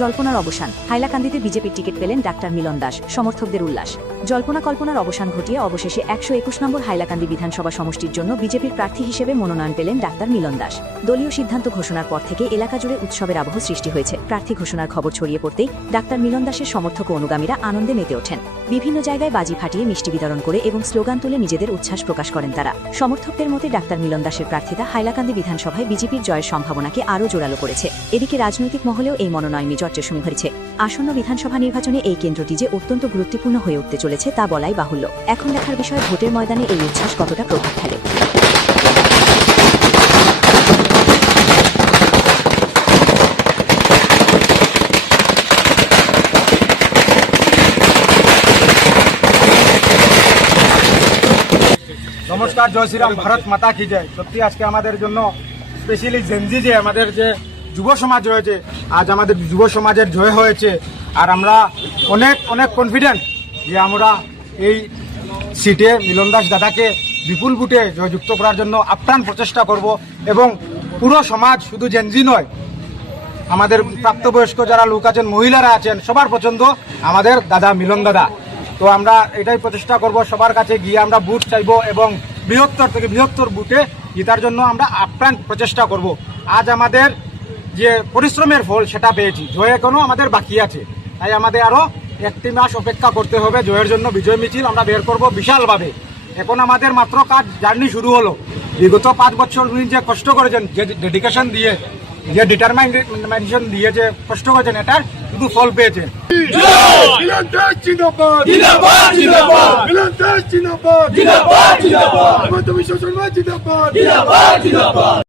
জল্পনার অবসান, হাইলাকান্দিতে বিজেপির টিকিট পেলেন ডাক্তার মিলন দাস, সমর্থকদের উল্লাস। জল্পনা কল্পনার অবসান ঘটিয়ে অবশেষে ১২১ নম্বর হাইলাকান্দি বিধানসভা সমষ্টির জন্য বিজেপির প্রার্থী হিসেবে মনোনয়ন পেলেন ডাক্তার মিলন দাস। দলীয় সিদ্ধান্ত ঘোষণার পর থেকে এলাকা জুড়ে উৎসবের আবহ সৃষ্টি হয়েছে। প্রার্থী ঘোষণার খবর ছড়িয়ে পড়তেই ডাক্তার মিলন দাসের সমর্থক ও অনুগামীরা আনন্দে মেতে ওঠেন। বিভিন্ন জায়গায় বাজি ফাটিয়ে মিষ্টি বিতরণ করে এবং স্লোগান তুলে নিজেদের উচ্ছ্বাস প্রকাশ করেন তারা। সমর্থকদের মতে ডাক্তার মিলন দাসের প্রার্থিতা হাইলাকান্দি বিধানসভায় বিজেপির জয়ের সম্ভাবনাকে আরও জোরালো করেছে। এদিকে রাজনৈতিক মহলেও এই মনোনয়ন জটজমে হয়েছে। আসন্ন বিধানসভা নির্বাচনে এই কেন্দ্রটি যে অত্যন্ত গুরুত্বপূর্ণ হয়ে উঠতে চলেছে তা বলাই বাহুল্য। এখন দেখার বিষয় ভোটের ময়দানে এই উচ্ছ্বাস কতটা প্রভাব ফেলে। নমস্কার, জয় শ্রীরাম, ভারত মাতা কি জয়। সত্যি আজকে আমাদের জন্য স্পেশালি জেনজি যে আমাদের যে যুব সমাজ রয়েছে, আজ আমাদের যুব সমাজের জয় হয়েছে। আর আমরা অনেক অনেক কনফিডেন্ট যে আমরা এই সিটে মিলন দাস দাদাকে বিপুল ভোটে জয়যুক্ত করার জন্য আপ্রাণ প্রচেষ্টা করব। এবং পুরো সমাজ, শুধু জেনজি নয়, আমাদের প্রাপ্তবয়স্ক যারা লোক আছেন, মহিলারা আছেন, সবার পছন্দ আমাদের দাদা মিলন দাদা। তো আমরা এটাই প্রচেষ্টা করব, সবার কাছে গিয়ে আমরা ভোট চাইব এবং বৃহত্তর থেকে বৃহত্তর ভোটে জেতার জন্য আমরা আপ্রাণ প্রচেষ্টা করব। আজ আমাদের যে পরিশ্রমের ফল সেটা পেয়েছি, জয় এখনো আমাদের বাকি আছে। তাই আমাদের আরও একটি মাস অপেক্ষা করতে হবে। জয়ের জন্য বিজয় মিছিল আমরা বের করব বিশালভাবে। এখন আমাদের মাত্র কাজ জার্নি শুরু হলো। বিগত 5 বছর উনি যে কষ্ট করেছেন, যে ডেডিকেশন দিয়ে, যে ডিটারমাইনেশন দিয়ে যে কষ্ট করেছেন, এটার শুধু ফল পেয়েছেন। মিলন দাস জিন্দাবাদ, জিন্দাবাদ, জিন্দাবাদ। মিলন দাস জিন্দাবাদ, জিন্দাবাদ, জিন্দাবাদ। হিমন্ত বিশ্ব শর্মা জিন্দাবাদ, জিন্দাবাদ, জিন্দাবাদ।